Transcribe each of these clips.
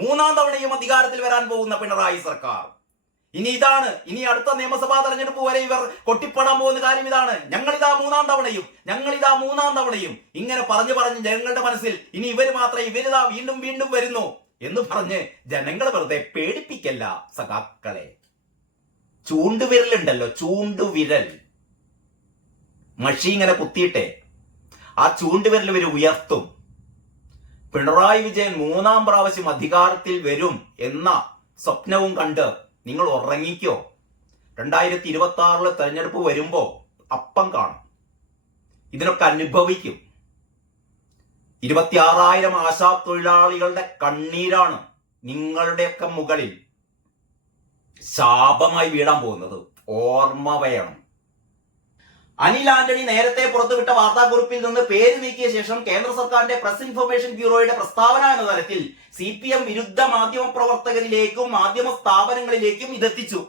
മൂന്നാം തവണയും അധികാരത്തിൽ വരാൻ പോകുന്ന പിണറായി സർക്കാർ. ഇനി അടുത്ത നിയമസഭാ തെരഞ്ഞെടുപ്പ് വരെ ഇവർ കൊട്ടിപ്പാടാൻ പോകുന്ന കാര്യം ഇതാണ്. ഞങ്ങളിതാ മൂന്നാം തവണയും ഇങ്ങനെ പറഞ്ഞ് ജനങ്ങളുടെ മനസ്സിൽ ഇനി ഇവരിതാ വീണ്ടും വീണ്ടും വരുന്നു എന്ന് പറഞ്ഞ് ജനങ്ങൾ വെറുതെ പേടിപ്പിക്കല്ല സഖാക്കളെ. ചൂണ്ടുവിരലുണ്ടല്ലോ, ചൂണ്ടുവിരൽ മഷി ഇങ്ങനെ കുത്തിയിട്ടെ ആ ചൂണ്ടുവിരൽ ഇവർ ഉയർത്തും. പിണറായി വിജയൻ മൂന്നാം പ്രാവശ്യം അധികാരത്തിൽ വരും എന്ന സ്വപ്നവും കണ്ട് നിങ്ങൾ ഉറങ്ങിക്കോ. 2026 തെരഞ്ഞെടുപ്പ് വരുമ്പോ അപ്പം കാണും. ഇതിനൊക്കെ അനുഭവിക്കും. 26,000 ആശാ തൊഴിലാളികളുടെ കണ്ണീരാണ് നിങ്ങളുടെയൊക്കെ മുകളിൽ ശാപമായി വീഴാൻ പോകുന്നത്. ഓർമ്മ വേണം. അനിൽ ആന്റണി നേരത്തെ പുറത്തുവിട്ട വാർത്താക്കുറിപ്പിൽ നിന്ന് പേര് നീക്കിയ ശേഷം കേന്ദ്ര സർക്കാരിന്റെ പ്രസ് ഇൻഫർമേഷൻ ബ്യൂറോയുടെ പ്രസ്താവന എന്ന തരത്തിൽ CPM വിരുദ്ധ മാധ്യമ പ്രവർത്തകരിലേക്കും മാധ്യമ സ്ഥാപനങ്ങളിലേക്കും ഇതെത്തിച്ചു.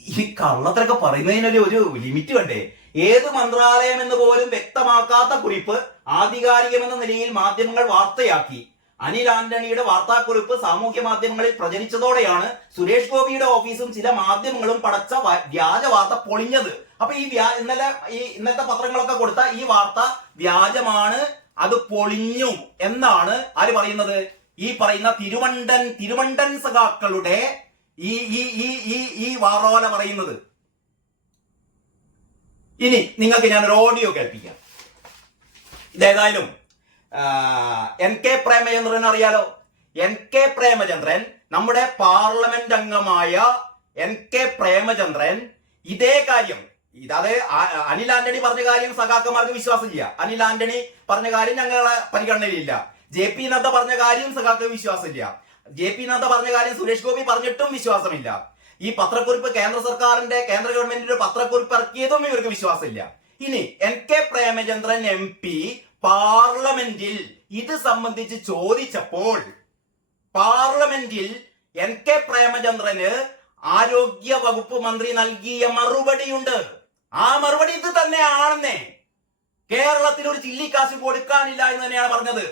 ഈ കള്ളത്തിലൊക്കെ പറയുന്നതിനൊരു ലിമിറ്റ് വേണ്ടേ? ഏത് മന്ത്രാലയം എന്ന് പോലും വ്യക്തമാക്കാത്ത കുറിപ്പ് ആധികാരികമെന്ന നിലയിൽ മാധ്യമങ്ങൾ വാർത്തയാക്കി. അനിൽ ആന്റണിയുടെ വാർത്താക്കുറിപ്പ് സാമൂഹ്യ മാധ്യമങ്ങളിൽ പ്രചരിച്ചതോടെയാണ് സുരേഷ് ഗോപിയുടെ ഓഫീസും ചില മാധ്യമങ്ങളും പടച്ച വ്യാജ വാർത്ത പൊളിഞ്ഞത്. അപ്പൊ ഇന്നത്തെ പത്രങ്ങളൊക്കെ കൊടുത്ത ഈ വാർത്ത വ്യാജമാണ്, അത് പൊളിഞ്ഞു എന്നാണ് ആര് പറയുന്നത്? ഈ പറയുന്ന തിരുവണ്ടൻ സഖാക്കളുടെ ഈ വാറോല പറയുന്നത്. ഇനി നിങ്ങൾക്ക് ഞാനൊരു ഓഡിയോ കേൾപ്പിക്കാം. ഇതേതായാലും NK പ്രേമചന്ദ്രൻ അറിയാലോ. NK പ്രേമചന്ദ്രൻ, നമ്മുടെ പാർലമെന്റ് അംഗമായ NK പ്രേമചന്ദ്രൻ ഇതേ കാര്യം, അതായത് അനിൽ ആന്റണി പറഞ്ഞ കാര്യം സഖാക്കന്മാർക്ക് വിശ്വാസമില്ല. അനിൽ ആന്റണി പറഞ്ഞ കാര്യം ഞങ്ങളെ പരിഗണനയിലില്ല. JP നദ്ദ പറഞ്ഞ കാര്യം സഖാക്ക് വിശ്വാസമില്ല. JP നദ്ദ പറഞ്ഞ കാര്യം സുരേഷ് ഗോപി പറഞ്ഞിട്ടും വിശ്വാസമില്ല. ഈ പത്രക്കുറിപ്പ് കേന്ദ്ര ഗവൺമെന്റിന്റെ പത്രക്കുറിപ്പ് ഇറക്കിയതും ഇവർക്ക് വിശ്വാസമില്ല. ഇനി NK പ്രേമചന്ദ്രൻ MP പാർലമെന്റിൽ ഇത് സംബന്ധിച്ച് ചോദിച്ചപ്പോൾ പാർലമെന്റിൽ NK പ്രേമചന്ദ്രന് ആരോഗ്യ വകുപ്പ് മന്ത്രി നൽകിയ മറുപടിയുണ്ട്. ആ മറുപടി ഇത് തന്നെയാണെന്നേ. കേരളത്തിൽ ഒരു ചില്ലിക്കാശ് കൊടുക്കാനില്ല എന്ന് തന്നെയാണ് പറഞ്ഞത്.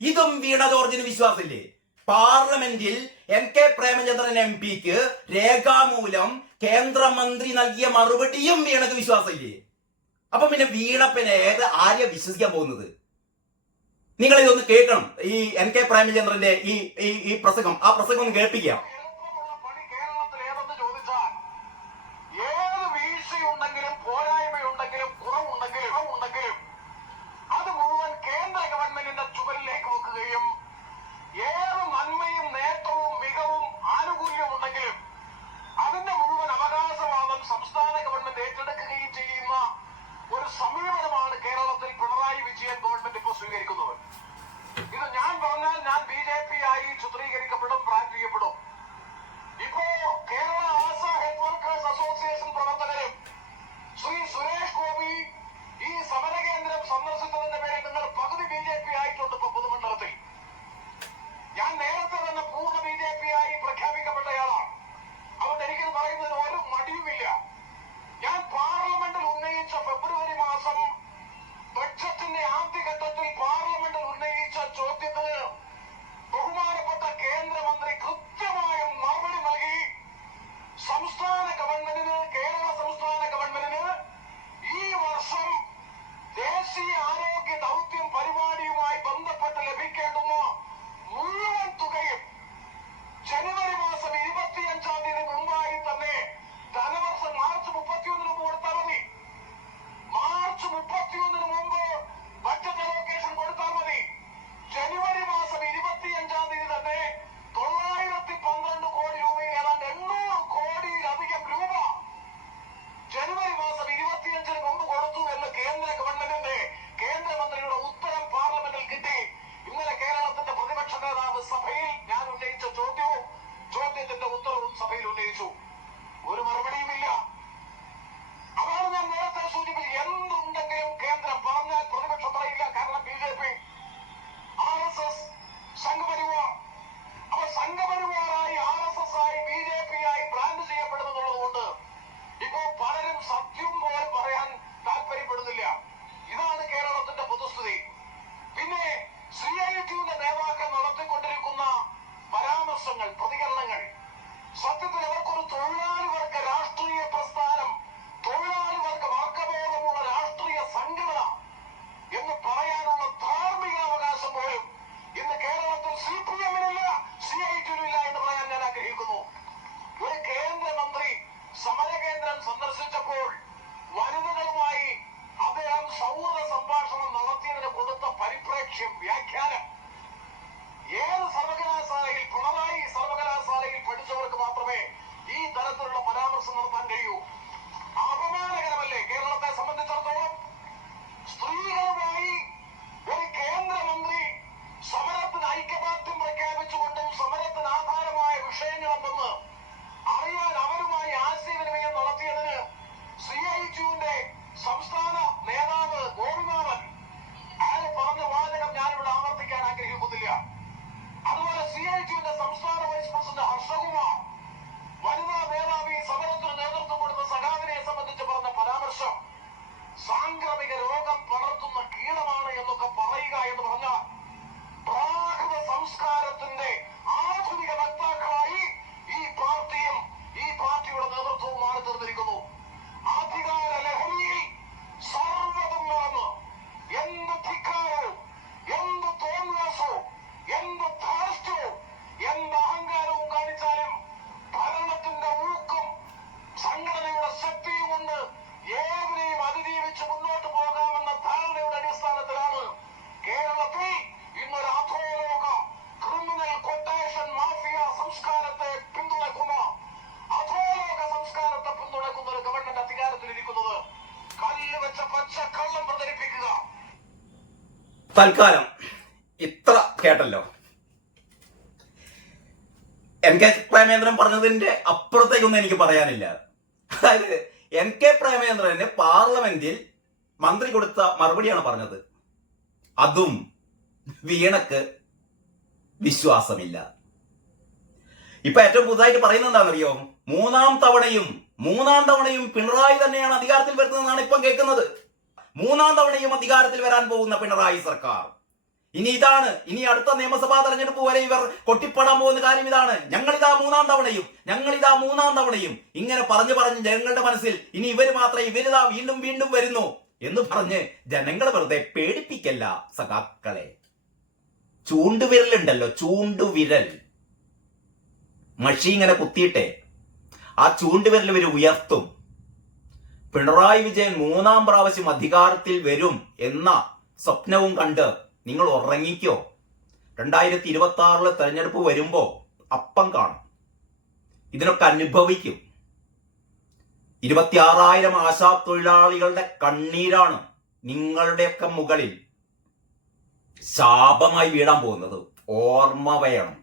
ഇതും വീണ ജോർജിന് വിശ്വാസമില്ലേ? പാർലമെന്റിൽ NK പ്രേമചന്ദ്രൻ MPക്ക് രേഖാമൂലം കേന്ദ്രമന്ത്രി നൽകിയ മറുപടിയും വീണത് വിശ്വാസമില്ലേ? അപ്പൊ പിന്നെ വീണപ്പിനെ ആരെയാ വിശ്വസിക്കാൻ പോകുന്നത്? നിങ്ങൾ ഇതൊന്ന് കേൾക്കണം. ഈ NK പ്രേമചന്ദ്രന്റെ ഈ പ്രസംഗം, ആ പ്രസംഗം ഒന്ന് കേൾപ്പിക്കാം. അത് മുഴുവൻ കേന്ദ്ര ഗവൺമെന്റിന്റെ ചുമലിലേക്ക് വെക്കുകയും ഏത് നന്മയും നേട്ടവും മികവും ആനുകൂല്യവും ഉണ്ടെങ്കിലും അതിന്റെ മുഴുവൻ അവകാശവാദം സംസ്ഥാന ഗവൺമെന്റ് ഏറ്റെടുക്കുകയും ചെയ്യുന്ന ഒരു സമീപനമാണ് കേരളത്തിൽ പിണറായി വിജയൻ ഗവൺമെന്റ് ഇപ്പോൾ സ്വീകരിക്കുന്നത്. ഇത് ഞാൻ പറഞ്ഞാൽ ഞാൻ BJP ആയി ചിത്രീകരിക്കപ്പെടും, ബ്രാൻഡ് ചെയ്യപ്പെടും. ഇപ്പോ കേരള ആശ ഹെൽത്ത് വർക്കേഴ്സ് അസോസിയേഷൻ പ്രവർത്തകരും ശ്രീ സുരേഷ് ഗോപി ഈ സമരകേന്ദ്രം സന്ദർശിച്ചതിന്റെ പേരിൽ നിങ്ങൾ പകുതി BJP ആയിട്ടുണ്ട്. ഇപ്പൊ പൊതുമണ്ഡലത്തിൽ ഞാൻ നേരത്തെ തന്നെ പൂർണ്ണ BJP ആയി പ്രഖ്യാപിക്കപ്പെട്ടയാളാണ്. അതുകൊണ്ട് എനിക്കിത് പറയുന്നതിന് ഒരു മടിയുമില്ല. ഞാൻ പാർലമെന്റിൽ ഉന്നയിച്ച ഫെബ്രുവരി മാസം ബഡ്ജറ്റിന്റെ ആദ്യഘട്ടത്തിൽ പാർലമെന്റിൽ ഉന്നയിച്ച ചോദ്യത്തിന് ബഹുമാനപ്പെട്ട കേന്ദ്രമന്ത്രി കൃത്യമായ മറുപടി നൽകി. കേരള സംസ്ഥാന ഗവൺമെന്റിന് ഈ വർഷം ദേശീയ ആരോഗ്യ ദൗത്യം പരിപാടിയുമായി ബന്ധപ്പെട്ട് ലഭിക്കേണ്ടുന്ന മുഴുവൻ തുകയും ജനുവരി മാസം 25-ാം തീയതി മുമ്പായി തന്നെ ധനവർഷം മാർച്ച് 31 മുമ്പ് കൊടുത്താൽ മതി. മാർച്ച് 31 മുമ്പ് ബഡ്ജറ്റ് അലോക്കേഷൻ കൊടുത്താൽ മതി. ജനുവരി മാസം 25-ാം തീയതി തന്നെ 912 കോടി രൂപയിൽ ഏതാണ്ട് 800 കോടിയിലധികം രൂപ ജനുവരി മാസം 25-ന് മുമ്പ് കൊടുത്തു എന്ന് കേന്ദ്ര ഗവൺമെന്റിന്റെ കേന്ദ്രമന്ത്രിയുടെ ഉത്തരം പാർലമെന്റിൽ കിട്ടി. ഇന്നലെ കേരളത്തിന്റെ പ്രതിപക്ഷ നേതാവ് സഭയിൽ ഞാൻ ഉന്നയിച്ച ചോദ്യത്തിന്റെ ഉത്തരവും സഭയിൽ ഉന്നയിച്ചു. ഒരു മറുപടിയുമില്ല. അതാണ് ഞാൻ നേരത്തെ സൂചിപ്പിച്ചത്. എന്തുണ്ടെങ്കിലും കേന്ദ്രം പറഞ്ഞാൽ പ്രതിപക്ഷം പറയില്ല. കാരണം BJP, RSS, സംഘപരിവാർ. അപ്പൊ സംഘപരിവാറായി RSS ആയി BJP ആയി ബ്രാൻഡ് ചെയ്യപ്പെടുമെന്നുള്ളത് കൊണ്ട് ഇപ്പോ പലരും സത്യം പോലും പറയാൻ താല്പര്യപ്പെടുന്നില്ല. ഇതാണ് കേരളത്തിന്റെ പൊതുസ്ഥിതി. പിന്നെ CITയുടെ നേതാക്കൾ നടത്തുന്ന തൽക്കാലം ഇത്ര കേട്ടല്ലോ. NK പ്രേമേന്ദ്രൻ പറഞ്ഞതിന്റെ അപ്പുറത്തേക്കൊന്നും എനിക്ക് പറയാനില്ല. അതായത് NK പ്രേമേന്ദ്രന് പാർലമെന്റിൽ മന്ത്രി കൊടുത്ത മറുപടിയാണ് പറഞ്ഞത്. അതും വീണക്ക് വിശ്വാസമില്ല. ഇപ്പൊ ഏറ്റവും പുതുതായിട്ട് പറയുന്നത് എന്താണെന്നറിയോ? മൂന്നാം തവണയും പിണറായി തന്നെയാണ് അധികാരത്തിൽ വരുന്നതെന്നാണ് ഇപ്പം കേൾക്കുന്നത്. മൂന്നാം തവണയും അധികാരത്തിൽ വരാൻ പോകുന്ന പിണറായി സർക്കാർ. ഇനി അടുത്ത നിയമസഭാ തെരഞ്ഞെടുപ്പ് വരെ ഇവർ കൊട്ടിപ്പാടാൻ പോകുന്ന കാര്യം ഇതാണ്. ഞങ്ങളിതാ മൂന്നാം തവണയും ഇങ്ങനെ പറഞ്ഞ് ജനങ്ങളുടെ മനസ്സിൽ ഇനി ഇവരിതാ വീണ്ടും വരുന്നു എന്ന് പറഞ്ഞ് ജനങ്ങളെ വെറുതെ പേടിപ്പിക്കല്ല സഖാക്കളെ. ചൂണ്ടുവിരലുണ്ടല്ലോ, ചൂണ്ടുവിരൽ മഷി ഇങ്ങനെ കുത്തിയിട്ടെ ആ ചൂണ്ടുവിരൽ ഇവർ ഉയർത്തും. പിണറായി വിജയൻ മൂന്നാം പ്രാവശ്യം അധികാരത്തിൽ വരും എന്ന സ്വപ്നവും കണ്ട് നിങ്ങൾ ഉറങ്ങിക്കോ. 2026 തെരഞ്ഞെടുപ്പ് വരുമ്പോ അപ്പം കാണും. ഇതിനൊക്കെ അനുഭവിക്കും. 26,000 ആശാ തൊഴിലാളികളുടെ കണ്ണീരാണ് നിങ്ങളുടെയൊക്കെ മുകളിൽ ശാപമായി വീഴാൻ പോകുന്നത്. ഓർമ്മ വേണം.